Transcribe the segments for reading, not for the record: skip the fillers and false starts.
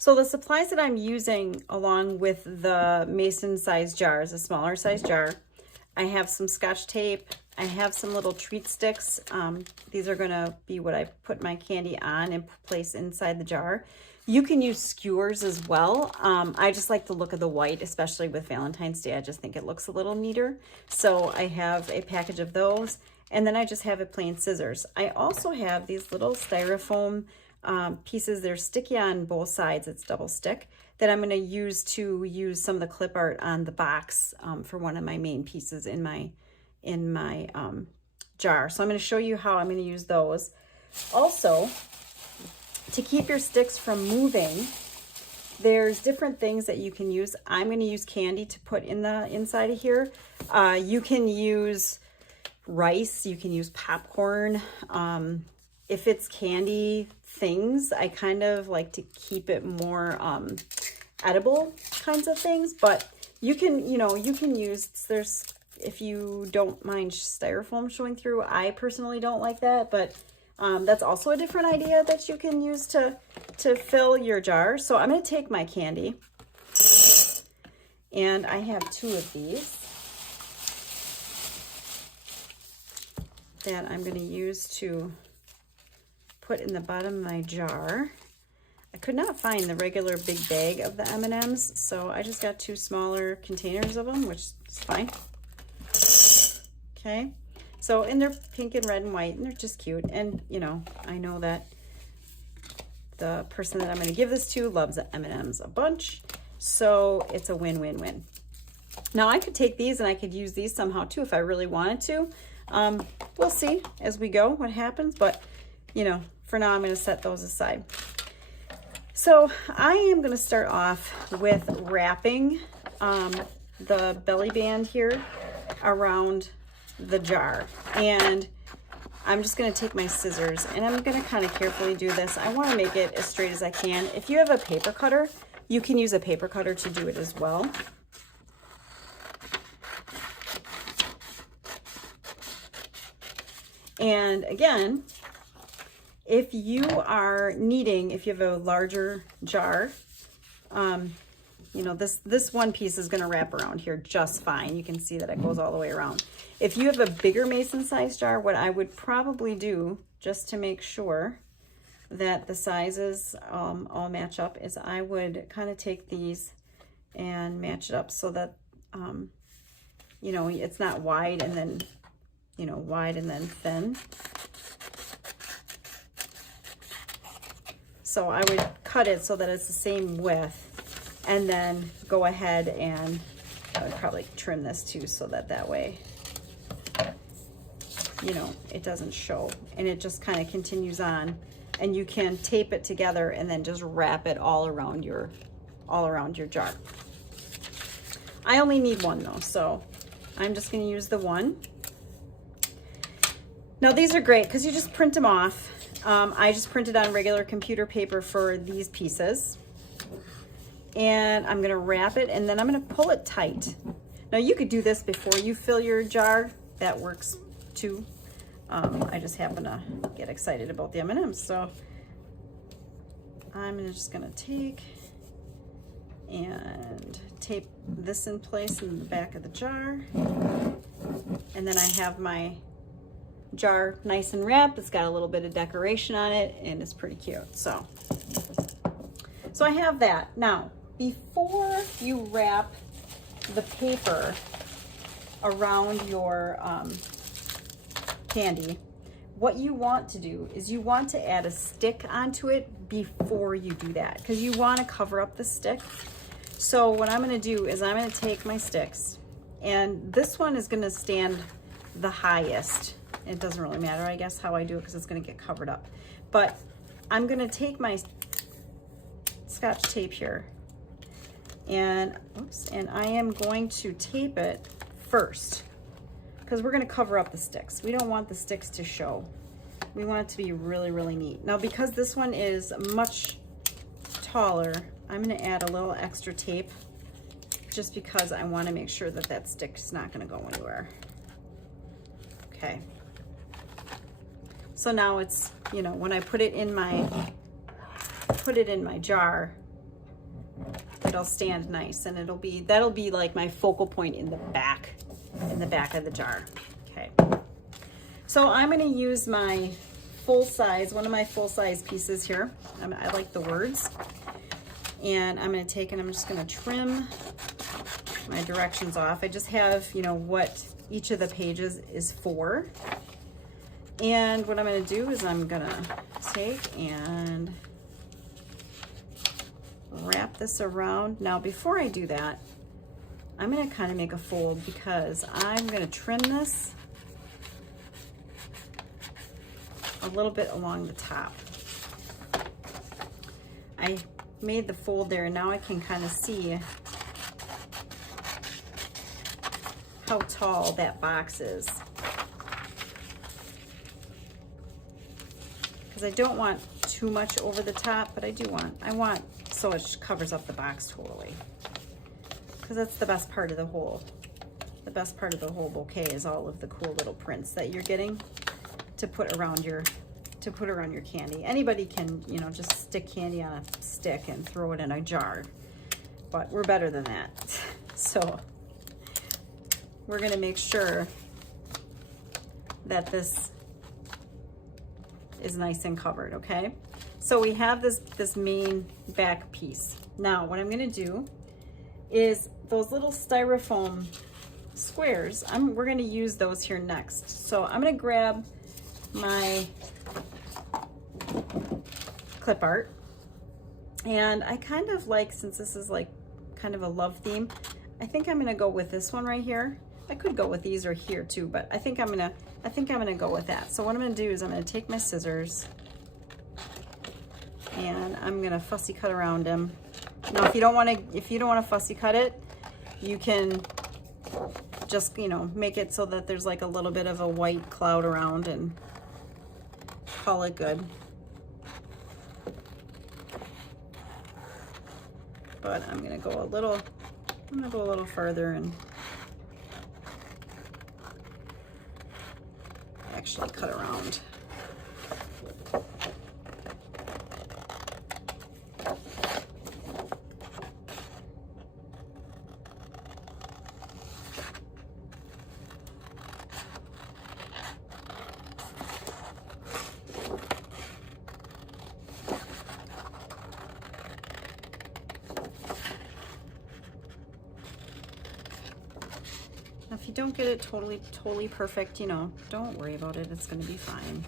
So the supplies that I'm using along with the mason size jars, a smaller size jar, I have some Scotch tape. I have some little treat sticks. These are gonna be what I put my candy on and place inside the jar. You can use skewers as well. I just like the look of the white, especially with Valentine's Day. I just think it looks a little neater. So I have a package of those, and then I just have a plain scissors. I also have these little styrofoam pieces. They're sticky on both sides. It's double stick that I'm going to use some of the clip art on the box for one of my main pieces in my jar. So I'm going to show you how I'm going to use those. Also, to keep your sticks from moving, there's different things that you can use. I'm going to use candy to put in the inside of here. You can use rice. You can use popcorn. If it's candy things, I kind of like to keep it more edible kinds of things, but you can use, if you don't mind styrofoam showing through. I personally don't like that, but that's also a different idea that you can use to fill your jar. So I'm going to take my candy, and I have 2 of these that I'm going to use to put in the bottom of my jar. I could not find the regular big bag of the M&Ms, so I just got 2 smaller containers of them, which is fine. Okay, so, and they're pink and red and white, and they're just cute. And, you know, I know that the person that I'm going to give this to loves M&Ms a bunch, so it's a win-win-win. Now, I could take these and I could use these somehow too if I really wanted to. We'll see as we go what happens, but, you know, for now I'm going to set those aside. So I am going to start off with wrapping the belly band here around the jar, and I'm just going to take my scissors and I'm going to kind of carefully do this. I want to make it as straight as I can. If you have a paper cutter, you can use a paper cutter to do it as well. And again, if you have a larger jar, you know, this one piece is going to wrap around here just fine. You can see that it goes all the way around. If you have a bigger mason size jar, what I would probably do, just to make sure that the sizes all match up, is I would kind of take these and match it up so that, you know, it's not wide and then, you know, wide and then thin. So I would cut it so that it's the same width, and then go ahead and I would probably trim this too, so that way, you know, it doesn't show, and it just kind of continues on, and you can tape it together and then just wrap it all around your jar. I only need one though, so I'm just going to use the one. Now these are great because you just print them off. I just printed on regular computer paper for these pieces, and I'm going to wrap it, and then I'm going to pull it tight. Now you could do this before you fill your jar. That works too. I just happen to get excited about the M&Ms, so I'm just going to take and tape this in place in the back of the jar, and then I have my jar nice and wrapped. It's got a little bit of decoration on it, and it's pretty cute. So I have that. Now, before you wrap the paper around your candy, what you want to do is you want to add a stick onto it before you do that, because you want to cover up the stick. So what I'm going to do is I'm going to take my sticks, and this one is going to stand the highest. It doesn't really matter, I guess, how I do it, because it's going to get covered up. But I'm going to take my Scotch tape here, and I am going to tape it first, because we're going to cover up the sticks. We don't want the sticks to show. We want it to be really, really neat. Now, because this one is much taller, I'm going to add a little extra tape, just because I want to make sure that that stick's not going to go anywhere. Okay. So now it's, you know, when I put it in my jar, it'll stand nice, and that'll be like my focal point in the back of the jar. Okay. So I'm going to use my one of my full-size pieces here. I like the words. And I'm going to take and I'm just going to trim my directions off. I just have, you know, what each of the pages is for. And what I'm going to do is I'm going to take and wrap this around. Now, before I do that, I'm going to kind of make a fold because I'm going to trim this a little bit along the top. I made the fold there, and now I can kind of see how tall that box is. Because I don't want too much over the top, but I want so it covers up the box totally. Because that's the best part of the whole bouquet is all of the cool little prints that you're getting to put around your candy. Anybody can, you know, just stick candy on a stick and throw it in a jar, but we're better than that. So we're going to make sure that this is nice and covered. Okay, so we have this main back piece. Now what I'm going to do is those little styrofoam squares, we're going to use those here next. So I'm going to grab my clip art, and I kind of like, since this is like kind of a love theme, I think I'm going to go with this one right here. I could go with these or here too, but I think I'm going to go with that. So what I'm going to do is I'm going to take my scissors and I'm going to fussy cut around them. Now, if you don't want to fussy cut it, you can just, you know, make it so that there's like a little bit of a white cloud around and call it good. But I'm gonna go a little further and actually cut around. If you don't get it totally perfect, you know, don't worry about it. It's going to be fine.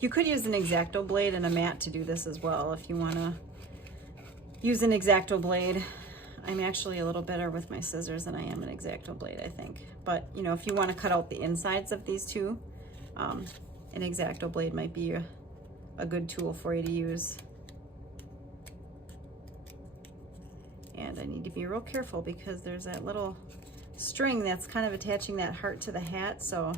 You could use an X-Acto blade and a mat to do this as well if you want to use an X-Acto blade. I'm actually a little better with my scissors than I am an X-Acto blade, I think. But, you know, if you want to cut out the insides of these two, an X-Acto blade might be a good tool for you to use. And I need to be real careful because there's that little string that's kind of attaching that heart to the hat, so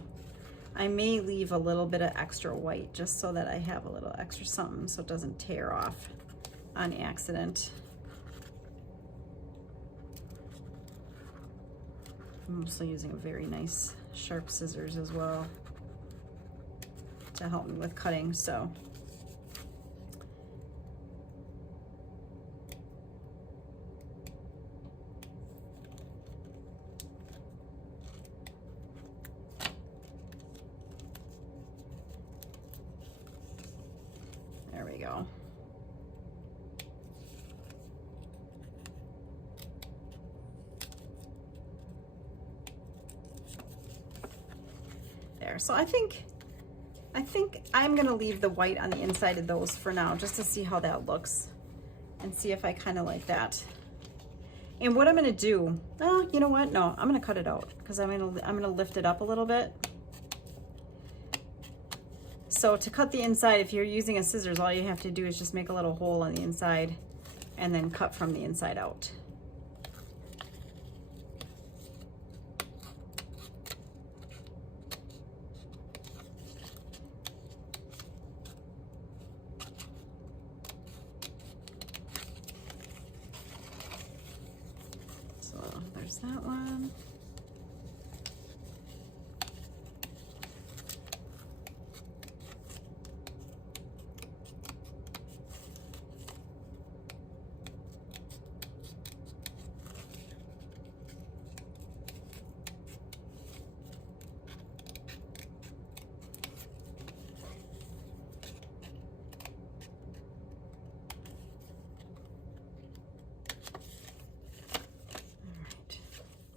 I may leave a little bit of extra white just so that I have a little extra something so it doesn't tear off on accident. I'm also using a very nice sharp scissors as well to help me with cutting, so. There we go. There. So I think I'm going to leave the white on the inside of those for now, just to see how that looks and see if I kind of like that. And what I'm going to do, oh, you know what? No, I'm going to cut it out because I'm going to lift it up a little bit. So to cut the inside, if you're using a scissors, all you have to do is just make a little hole on the inside and then cut from the inside out. there's that one.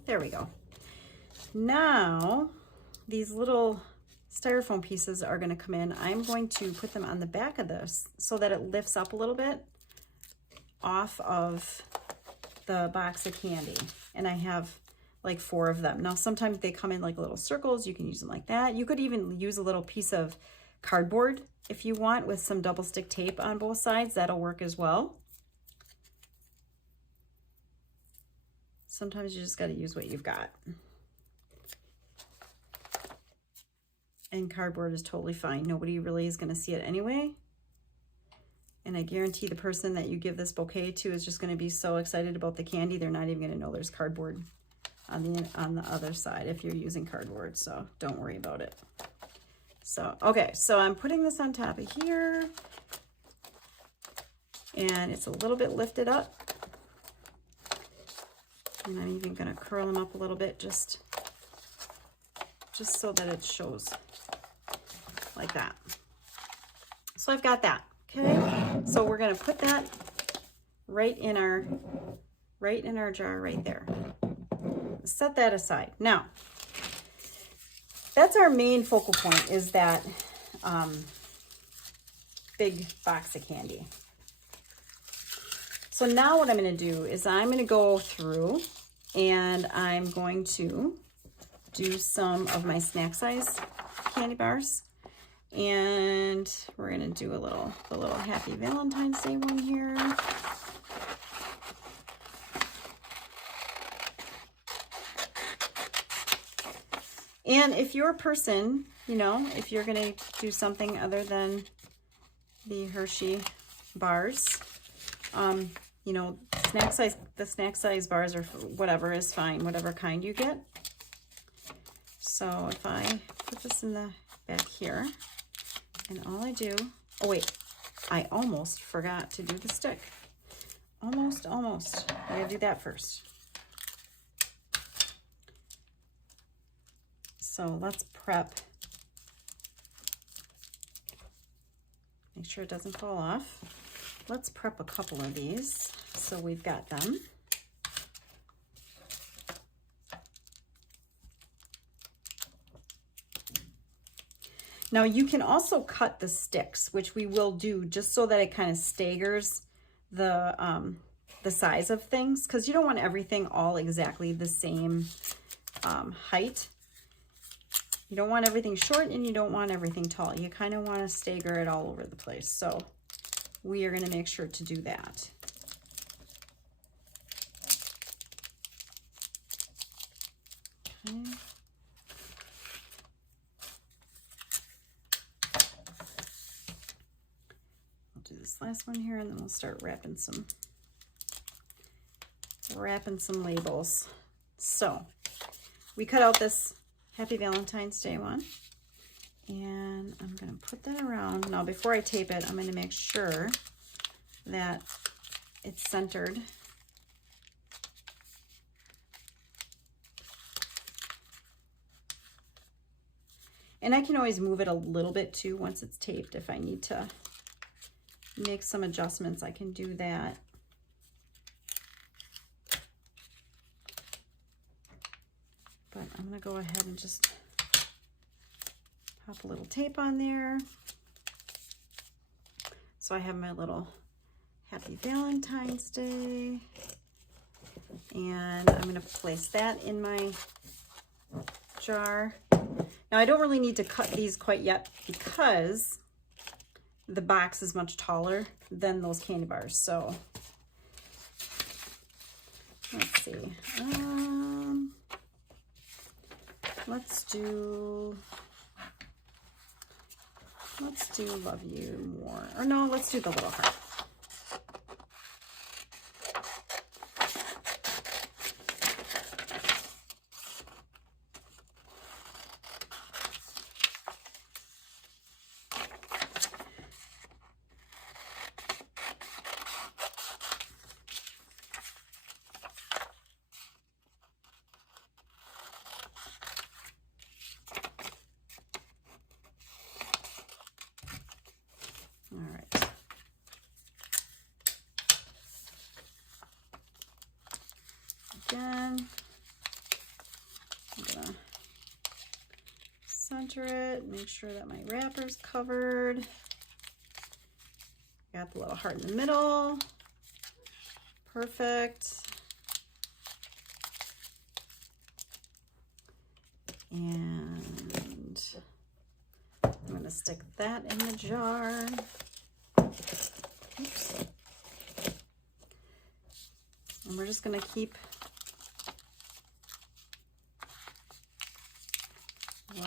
There we go. Now, these little styrofoam pieces are going to come in. I'm going to put them on the back of this so that it lifts up a little bit off of the box of candy. And I have like 4 of them. Now, sometimes they come in like little circles. You can use them like that. You could even use a little piece of cardboard if you want with some double stick tape on both sides. That'll work as well. Sometimes you just got to use what you've got. And cardboard is totally fine. Nobody really is going to see it anyway. And I guarantee the person that you give this bouquet to is just going to be so excited about the candy, they're not even going to know there's cardboard on the other side if you're using cardboard. So don't worry about it. So, okay, so I'm putting this on top of here. And it's a little bit lifted up. And I'm even going to curl them up a little bit just so that it shows like that. So I've got that. Okay. So we're going to put that right in our jar right there. Set that aside. Now, that's our main focal point, is that big box of candy. So now what I'm going to do is I'm going to go through and I'm going to do some of my snack size candy bars. And we're going to do the little Happy Valentine's Day one here. And if you're a person, you know, if you're going to do something other than the Hershey bars, you know, the snack size bars or whatever is fine, whatever kind you get. So if I put this in the back here, and all I do, oh wait, I almost forgot to do the stick. Almost. I gotta do that first. So let's prep. Make sure it doesn't fall off. Let's prep a couple of these so we've got them. Now you can also cut the sticks, which we will do just so that it kind of staggers the size of things, because you don't want everything all exactly the same height. You don't want everything short and you don't want everything tall. You kind of want to stagger it all over the place. So we are going to make sure to do that. Okay. I'll do this last one here and then we'll start wrapping some labels. So we cut out this Happy Valentine's Day one. And I'm going to put that around. Now, before I tape it, I'm going to make sure that it's centered. And I can always move it a little bit too once it's taped. If I need to make some adjustments, I can do that. But I'm going to go ahead and just pop a little tape on there. So I have my little Happy Valentine's Day. And I'm going to place that in my jar. Now I don't really need to cut these quite yet because the box is much taller than those candy bars. So let's see. Let's do Love You More. Or no, let's do the little heart. again. I'm gonna center it, make sure that my wrapper's covered. Got the little heart in the middle. Perfect. And I'm gonna stick that in the jar. Oops. And we're just gonna keep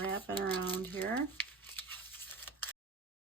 wrapping around here.